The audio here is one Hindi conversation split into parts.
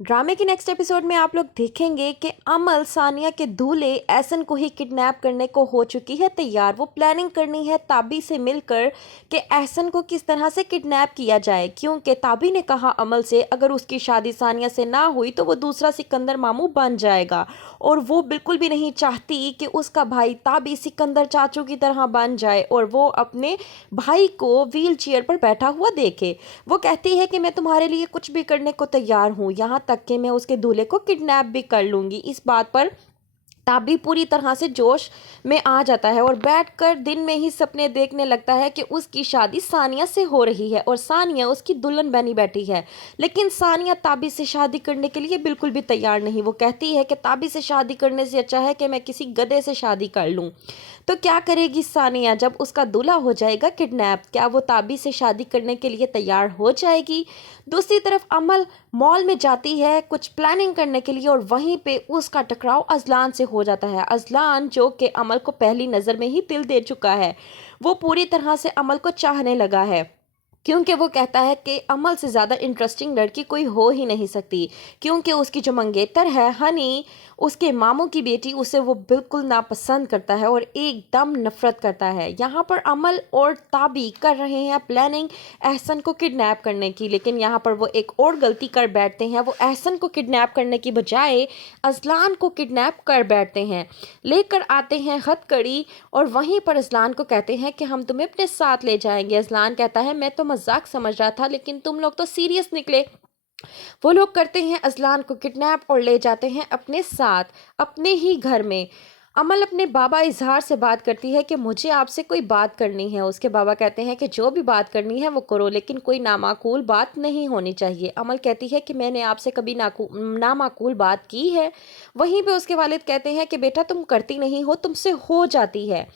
ड्रामे के नेक्स्ट एपिसोड में आप लोग देखेंगे कि अमल सानिया के दूल्हे एहसन को ही किडनैप करने को हो चुकी है तैयार। वो प्लानिंग करनी है ताबी से मिलकर कि एहसन को किस तरह से किडनैप किया जाए, क्योंकि ताबी ने कहा अमल से अगर उसकी शादी सानिया से ना हुई तो वो दूसरा सिकंदर मामू बन जाएगा और वो बिल्कुल भी नहीं चाहती कि उसका भाई ताबी सिकंदर चाचू की तरह बन जाए और वो अपने भाई को व्हील चेयर पर बैठा हुआ देखे। वो कहती है कि मैं तुम्हारे लिए कुछ भी करने को तैयार हूँ, यहाँ तक कि मैं उसके दूल्हे को किडनैप भी कर लूँगी। इस बात पर ताबी पूरी तरह से जोश में आ जाता है और बैठकर दिन में ही सपने देखने लगता है कि उसकी शादी सानिया से हो रही है और सानिया उसकी दुल्हन बनी बैठी है। लेकिन सानिया ताबी से शादी करने के लिए बिल्कुल भी तैयार नहीं। वो कहती है कि ताबी से शादी करने से अच्छा है कि मैं किसी गधे से शादी कर लूँ। तो क्या करेगी सानिया जब उसका दूल्हा हो जाएगा किडनैप? क्या वो ताबी से शादी करने के लिए तैयार हो जाएगी? दूसरी तरफ अमल मॉल में जाती है कुछ प्लानिंग करने के लिए और वहीं पे उसका टकराव अजलान से हो जाता है। अजलान जो कि अमल को पहली नज़र में ही दिल दे चुका है, वो पूरी तरह से अमल को चाहने लगा है, क्योंकि वो कहता है कि अमल से ज़्यादा इंटरेस्टिंग लड़की कोई हो ही नहीं सकती, क्योंकि उसकी जो मंगेतर है हनी, उसके मामू की बेटी, उसे वो बिल्कुल नापसंद करता है और एकदम नफरत करता है। यहाँ पर अमल और ताबी कर रहे हैं प्लानिंग एहसन को किडनैप करने की, लेकिन यहाँ पर वो एक और गलती कर बैठते हैं। वो एहसन को किडनैप करने की बजाय अजलान को किडनैप कर बैठते हैं, लेकर आते हैं हथकड़ी और वहीं पर अजलान को कहते हैं कि हम तुम्हें अपने साथ ले जाएंगे। अजलान कहता है मैं तो मजाक समझ रहा था लेकिन तुम लोग तो सीरियस निकले। वो लोग करते हैं अजलान को किडनैप और ले जाते हैं अपने साथ अपने ही घर में। अमल अपने बाबा इजहार से बात करती है कि मुझे आपसे कोई बात करनी है। उसके बाबा कहते हैं कि जो भी बात करनी है वो करो, लेकिन कोई नामाकूल बात नहीं होनी चाहिए। अमल कहती है कि मैंने आपसे कभी नामाकूल बात की है? वहीं पे उसके वालिद कहते हैं कि बेटा तुम करती नहीं हो, तुमसे हो जाती है।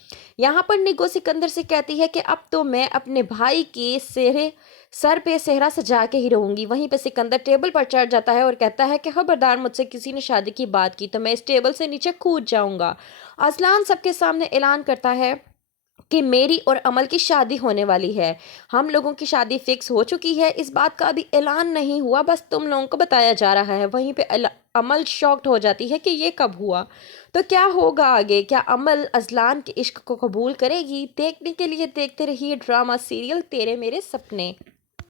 यहाँ पर निगो सिकंदर से कहती है कि अब तो मैं अपने भाई के सेहरे सर पे सेहरा सजा के ही रहूंगी। वहीं पे सिकंदर टेबल पर चढ़ जाता है और कहता है कि खबरदार मुझसे किसी ने शादी की बात की तो मैं इस टेबल से नीचे कूद जाऊंगा। अजलान सबके सामने ऐलान करता है कि मेरी और अमल की शादी होने वाली है। हम लोगों की शादी फिक्स हो चुकी है, इस बात का अभी ऐलान नहीं हुआ, बस तुम लोगों को बताया जा रहा है। वहीं पे अमल शॉक्ड हो जाती है कि ये कब हुआ। तो क्या होगा आगे? क्या अमल अजलान के इश्क को कबूल करेगी? देखने के लिए देखते रहिए ड्रामा सीरियल तेरे मेरे सपने।